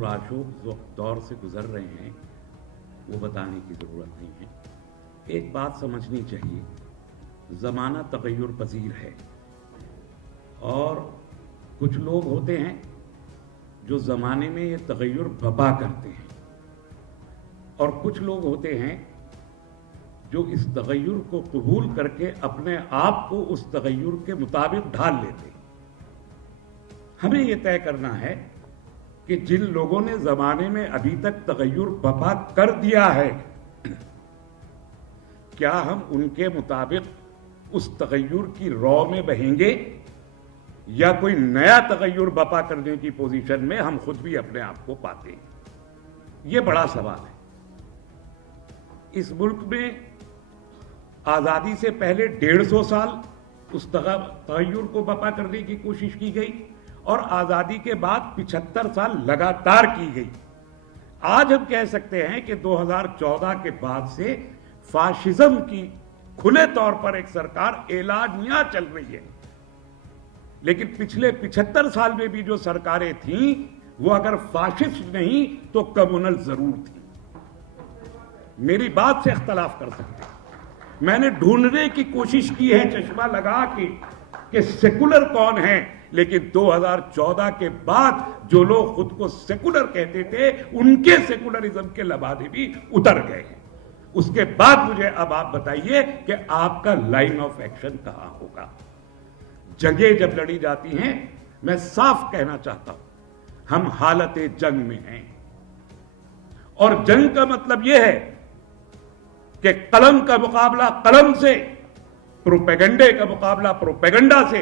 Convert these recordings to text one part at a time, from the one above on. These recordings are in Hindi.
पुराशोक दौर से गुजर रहे हैं वो बताने की ज़रूरत नहीं है। एक बात समझनी चाहिए, ज़माना तग़य्युर पज़ीर है और कुछ लोग होते हैं जो ज़माने में ये तग़य्युर बपा करते हैं और कुछ लोग होते हैं जो इस तग़य्युर को कबूल करके अपने आप को उस तग़य्युर के मुताबिक ढाल लेते हैं। हमें ये तय करना है कि जिन लोगों ने ज़माने में अभी तक तग़य्युर बपा कर दिया है, क्या हम उनके मुताबिक उस तग़य्युर की रौ में बहेंगे या कोई नया तग़य्युर बपा करने की पोजीशन में हम खुद भी अपने आप को पाते हैं। यह बड़ा सवाल है। इस मुल्क में आजादी से पहले 150 साल उस तग़य्युर को बपा करने की कोशिश की गई और आजादी के बाद 75 साल लगातार की गई। आज हम कह सकते हैं कि 2014 के बाद से फाशिज्म की खुले तौर पर एक सरकार एलानिया चल रही है, लेकिन पिछले 75 साल में भी जो सरकारें थीं वो अगर फाशिस्ट नहीं तो कम्युनल जरूर थी। मेरी बात से इख्तलाफ कर सकते हैं। मैंने ढूंढने की कोशिश की है चश्मा लगा के कि सेकुलर कौन है, लेकिन 2014 के बाद जो लोग खुद को सेकुलर कहते थे उनके सेकुलरिज्म के लबादे भी उतर गए हैं। उसके बाद मुझे अब आप बताइए कि आपका लाइन ऑफ एक्शन कहां होगा। जंगें जब लड़ी जाती हैं, मैं साफ कहना चाहता हूं, हम हालत जंग में हैं और जंग का मतलब यह है कि कलम का मुकाबला कलम से, प्रोपेगेंडे का मुकाबला प्रोपेगेंडा से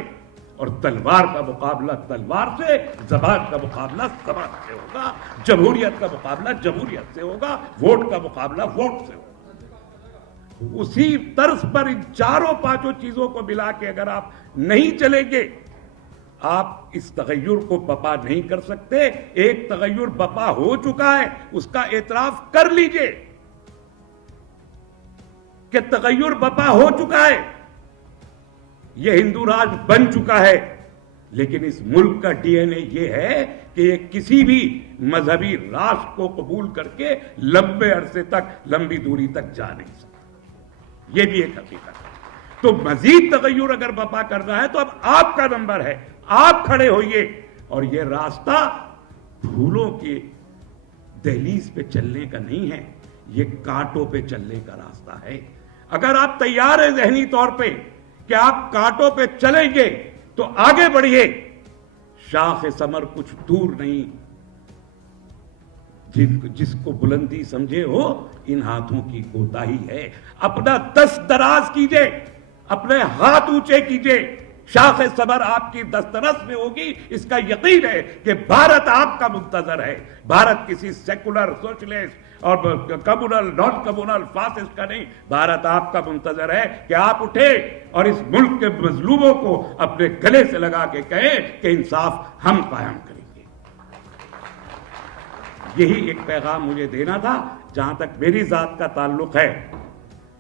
और तलवार का मुकाबला तलवार से, ज़बान का मुकाबला ज़बान से होगा, जमहूरियत का मुकाबला जमहूरियत से होगा, वोट का मुकाबला वोट से होगा। उसी तर्ज पर इन चारों पांचों चीजों को मिला के अगर आप नहीं चलेंगे, आप इस तग़य्युर को बपा नहीं कर सकते। एक तग़य्युर बपा हो चुका है, उसका एतराफ कर लीजिए कि तग़य्युर बपा हो चुका है, यह हिंदू राज बन चुका है, लेकिन इस मुल्क का डीएनए यह है कि यह किसी भी मजहबी राष्ट्र को कबूल करके लंबे अरसे तक, लंबी दूरी तक जा नहीं सकता। यह भी एक हकीकत है। तो मजीद तग़य्युर अगर बपा करना है तो अब आपका नंबर है, आप खड़े होइए और यह रास्ता फूलों के दहलीज पे चलने का नहीं है, यह कांटों पे चलने का रास्ता है। अगर आप तैयार हैं जहनी तौर पे कि आप कांटों पे चलेंगे तो आगे बढ़िए। शाख समर कुछ दूर नहीं, जिसको बुलंदी समझे हो इन हाथों की कोताही है। अपना दस्त दराज कीजिए, अपने हाथ ऊंचे कीजिए, शाख समर आपकी दस्तरस में होगी। इसका यकीन है कि भारत आपका मुंतजर है। भारत किसी सेकुलर, सोशलिस्ट और कम्युनल, नॉन कम्युनल, फासिस्ट का नहीं, भारत आपका मुंतजर है कि आप उठे और इस मुल्क के मजलूमों को अपने गले से लगा के कहें कि इंसाफ हम कायम करेंगे। यही एक पैगाम मुझे देना था। जहां तक मेरी जात का ताल्लुक है,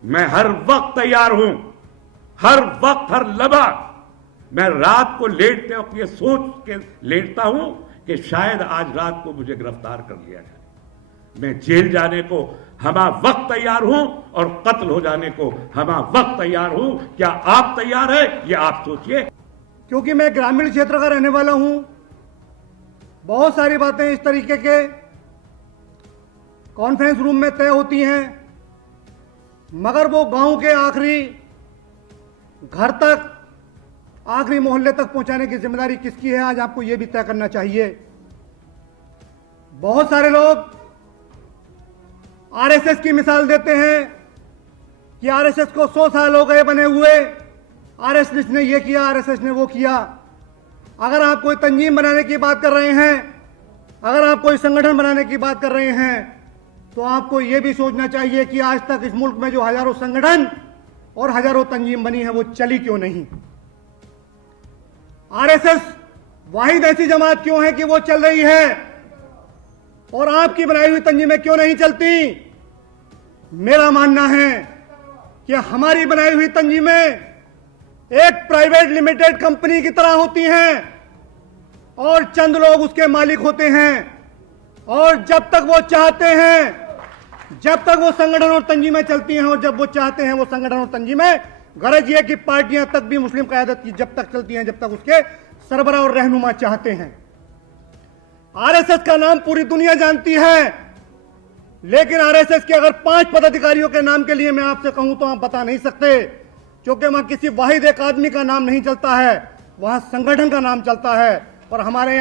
मैं हर वक्त तैयार हूं, हर वक्त, हर लम्हा। मैं रात को लेटते वक्त ये सोच के लेटता हूं कि शायद आज रात को मुझे गिरफ्तार कर लिया जाए। मैं जेल जाने को हमा वक्त तैयार हूं और कत्ल हो जाने को हमा वक्त तैयार हूं। क्या आप तैयार हैं? ये आप सोचिए। क्योंकि मैं ग्रामीण क्षेत्र का रहने वाला हूं, बहुत सारी बातें इस तरीके के कॉन्फ्रेंस रूम में तय होती हैं, मगर वो गांव के आखिरी घर तक, आखिरी मोहल्ले तक पहुंचाने की जिम्मेदारी किसकी है, आज आपको ये भी तय करना चाहिए। बहुत सारे लोग आरएसएस की मिसाल देते हैं कि आरएसएस को 100 साल हो गए बने हुए, आरएसएस ने ये किया, आरएसएस ने वो किया। अगर आप कोई तंजीम बनाने की बात कर रहे हैं, अगर आप कोई संगठन बनाने की बात कर रहे हैं, तो आपको यह भी सोचना चाहिए कि आज तक इस मुल्क में जो हजारों संगठन और हजारों तंजीम बनी है वो चली क्यों नहीं। आरएसएस वाहिद ऐसी जमात क्यों है कि वो चल रही है और आपकी बनाई हुई तंजीमें क्यों नहीं चलती। मेरा मानना है कि हमारी बनाई हुई तंजीमें एक प्राइवेट लिमिटेड कंपनी की तरह होती हैं और चंद लोग उसके मालिक होते हैं और जब तक वो चाहते हैं, जब तक वो संगठन और तंजीमें चलती हैं और जब वो चाहते हैं वो संगठन और तंजीमें, गरज ये कि पार्टियां तक भी मुस्लिम क़यादत की जब तक चलती हैं जब तक उसके सरबराह और रहनुमा चाहते हैं। आरएसएस का नाम पूरी दुनिया जानती है, लेकिन आरएसएस के अगर 5 पदाधिकारियों के नाम के लिए मैं आपसे कहूं तो आप बता नहीं सकते, क्योंकि वहां किसी वाहिद एक आदमी का नाम नहीं चलता है, वहां संगठन का नाम चलता है। और हमारे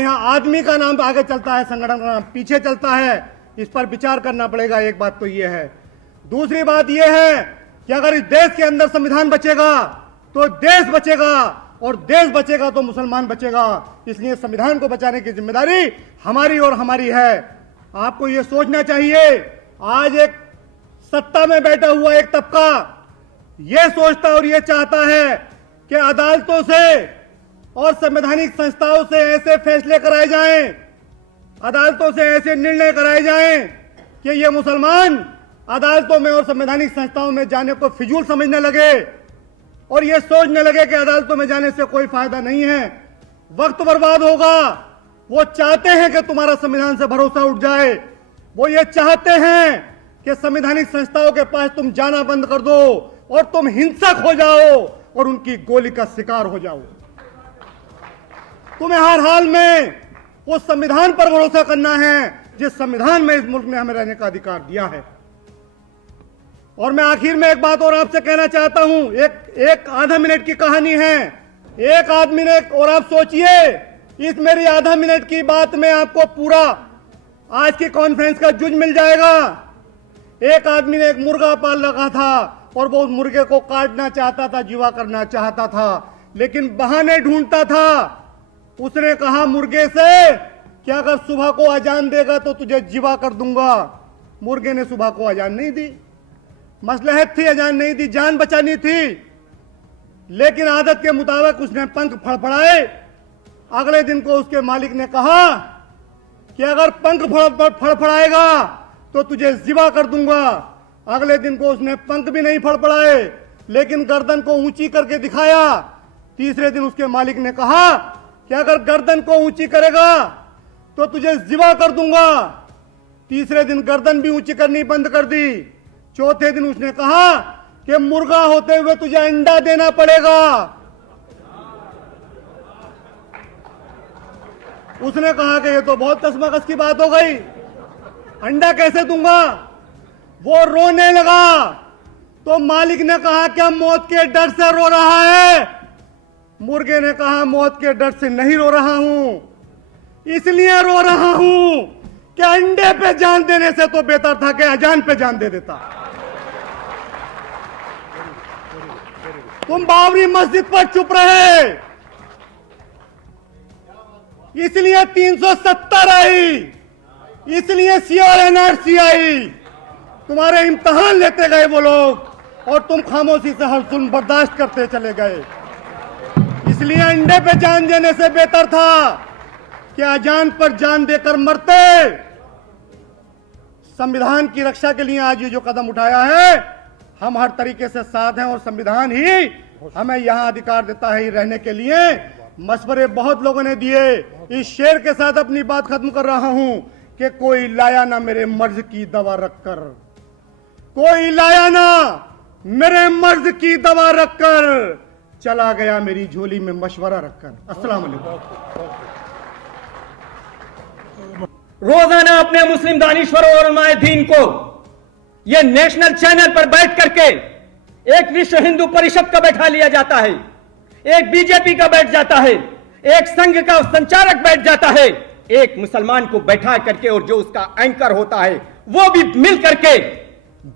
यहां आदमी का नाम आगे चलता है, संगठन का नाम पीछे चलता है। इस पर विचार करना पड़ेगा। एक बात तो यह है। दूसरी बात यह है कि अगर इस देश के अंदर संविधान बचेगा तो देश बचेगा, और देश बचेगा तो मुसलमान बचेगा। इसलिए संविधान को बचाने की जिम्मेदारी हमारी और हमारी है। आपको यह सोचना चाहिए, आज एक सत्ता में बैठा हुआ एक तबका यह सोचता और यह चाहता है कि अदालतों से और संवैधानिक संस्थाओं से ऐसे फैसले कराए जाएं, अदालतों से ऐसे निर्णय कराए जाएं कि ये मुसलमान अदालतों में और संवैधानिक संस्थाओं में जाने को फिजूल समझने लगे और ये सोचने लगे कि अदालतों में जाने से कोई फायदा नहीं है, वक्त बर्बाद होगा। वो चाहते हैं कि तुम्हारा संविधान से भरोसा उठ जाए। वो ये चाहते हैं कि संवैधानिक संस्थाओं के पास तुम जाना बंद कर दो और तुम हिंसक हो जाओ और उनकी गोली का शिकार हो जाओ। तुम्हें हर हाल में उस संविधान पर भरोसा करना है जिस संविधान में इस मुल्क ने हमें रहने का अधिकार दिया है। और मैं आखिर में एक बात और आपसे कहना चाहता हूं। एक आधा मिनट की कहानी है। एक आदमी ने, और आप सोचिए इस मेरी आधा मिनट की बात में आपको पूरा आज की कॉन्फ्रेंस का जुज मिल जाएगा। एक आदमी ने एक मुर्गा पाल रखा था और वो उस मुर्गे को काटना चाहता था, जीवा करना चाहता था, लेकिन बहाने ढूंढता था। उसने कहा मुर्गे से कि अगर सुबह को अजान देगा तो तुझे जीवा कर दूंगा। मुर्गे ने सुबह को अजान नहीं दी, मसलहत थी, अजान नहीं दी, जान बचानी थी, लेकिन आदत के मुताबिक उसने पंख फड़फड़ाए। अगले दिन को उसके मालिक ने कहा कि अगर पंख फड़फड़ाएगा तो तुझे जिबा कर दूंगा। अगले दिन को उसने पंख भी नहीं फड़फड़ाए, लेकिन गर्दन को ऊंची करके दिखाया। तीसरे दिन उसके मालिक ने कहा कि अगर गर्दन को ऊंची करेगा तो तुझे जिबा कर दूंगा। तीसरे दिन गर्दन भी ऊंची करनी बंद कर दी। चौथे दिन उसने कहा कि मुर्गा होते हुए तुझे अंडा देना पड़ेगा। उसने कहा कि ये तो बहुत कसमकस की बात हो गई, अंडा कैसे दूंगा। वो रोने लगा तो मालिक ने कहा क्या मौत के डर से रो रहा है। मुर्गे ने कहा मौत के डर से नहीं रो रहा हूं, इसलिए रो रहा हूं कि अंडे पे जान देने से तो बेहतर था कि अजान पे जान दे देता। तुम बाबरी मस्जिद पर चुप रहे, इसलिए 370 आई, इसलिए सी और एनआरसी आई। तुम्हारे इम्तहान लेते गए वो लोग और तुम खामोशी से हर जुल्म बर्दाश्त करते चले गए। इसलिए अंडे पे जान देने से बेहतर था कि अजान पर जान देकर मरते। संविधान की रक्षा के लिए आज ये जो कदम उठाया है, हम हर तरीके से साथ हैं और संविधान ही हमें यहां अधिकार देता है रहने के लिए। मशवरे बहुत लोगों ने दिए। इस शेर के साथ अपनी बात खत्म कर रहा हूं कि कोई लाया ना मेरे मर्ज की दवा रखकर, कोई लाया ना मेरे मर्ज की दवा रखकर, चला गया मेरी झोली में मशवरा रखकर। अस्सलाम वालेकुम। रोजाना अपने मुस्लिम दानिश्वरों और उलमाए दीन को यह नेशनल चैनल पर बैठ करके एक विश्व हिंदू परिषद का बैठा लिया जाता है, एक बीजेपी का बैठ जाता है, एक संघ का संचालक बैठ जाता है, एक मुसलमान को बैठा करके और जो उसका एंकर होता है वो भी मिल करके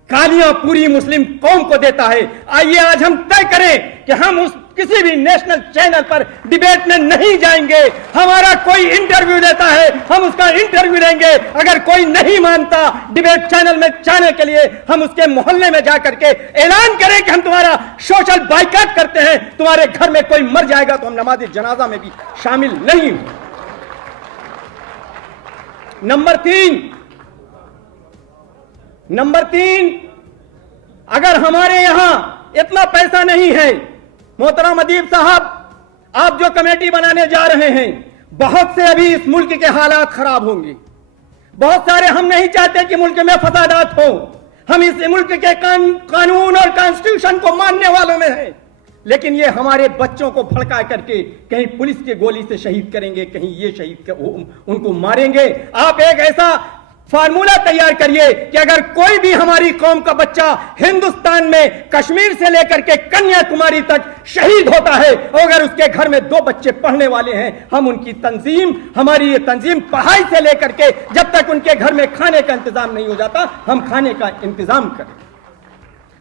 गालियां पूरी मुस्लिम कौम को देता है। आइए आज हम तय करें कि हम उस किसी भी नेशनल चैनल पर डिबेट में नहीं जाएंगे। हमारा कोई इंटरव्यू देता है, हम उसका इंटरव्यू लेंगे। अगर कोई नहीं मानता डिबेट चैनल में जाने के लिए, हम उसके मोहल्ले में जाकर के ऐलान करें कि हम तुम्हारा सोशल बाइकआउट करते हैं। तुम्हारे घर में कोई मर जाएगा तो हम नमाज जनाजा में भी शामिल नहीं। नंबर तीन, अगर हमारे यहां इतना पैसा नहीं है, मोहतरम अदीब साहब, आप जो कमेटी बनाने जा रहे हैं, बहुत से अभी इस मुल्क के हालात खराब होंगे। बहुत सारे हम नहीं चाहते कि मुल्क में फसादात हो। हम इस मुल्क के कानून और कॉन्स्टिट्यूशन को मानने वालों में हैं, लेकिन ये हमारे बच्चों को भड़का करके कहीं पुलिस के गोली से शहीद करेंगे, कहीं ये शहीद उनको मारेंगे। आप एक ऐसा फार्मूला तैयार करिए कि अगर कोई भी हमारी कौम का बच्चा हिंदुस्तान में कश्मीर से लेकर के कन्याकुमारी तक शहीद होता है और अगर उसके घर में 2 बच्चे पढ़ने वाले हैं, हम उनकी तंजीम, हमारी ये तंजीम पढ़ाई से लेकर के जब तक उनके घर में खाने का इंतजाम नहीं हो जाता, हम खाने का इंतजाम करें।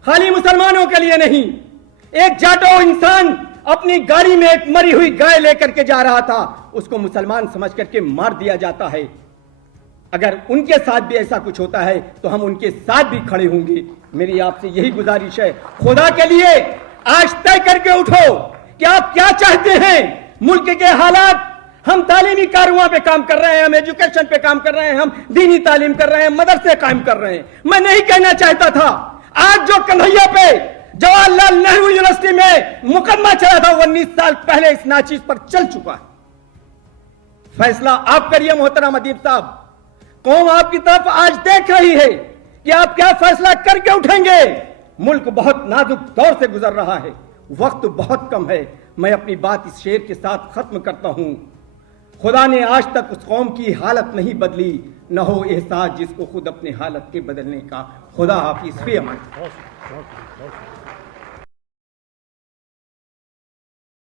खाली मुसलमानों के लिए नहीं, एक जाटो इंसान अपनी गाड़ी में एक मरी हुई गाय लेकर के जा रहा था, उसको मुसलमान समझ करके मार दिया जाता है। अगर उनके साथ भी ऐसा कुछ होता है तो हम उनके साथ भी खड़े होंगे। मेरी आपसे यही गुजारिश है, खुदा के लिए आज तय करके उठो कि आप क्या चाहते हैं। मुल्क के हालात, हम तालीमी कारोबार पे काम कर रहे हैं, हम एजुकेशन पे काम कर रहे हैं, हम दीनी तालीम कर रहे हैं, मदरसे कायम कर रहे हैं। मैं नहीं कहना चाहता था, आज जो कन्हैया पे जवाहरलाल नेहरू यूनिवर्सिटी में मुकदमा चला था, 19 साल पहले इस नाचीज पर चल चुका है। फैसला आप करिए मोहतरम अदीब साहब। कौम आपकी तरफ आज देख रही है कि आप क्या फैसला करके उठेंगे। मुल्क बहुत नाजुक दौर से गुजर रहा है, वक्त बहुत कम है। मैं अपनी बात इस शेर के साथ खत्म करता हूं। खुदा ने आज तक उस कौम की हालत नहीं बदली, न हो एहसास जिसको खुद अपने हालत के बदलने का। खुदा हाफिज, फी अमान।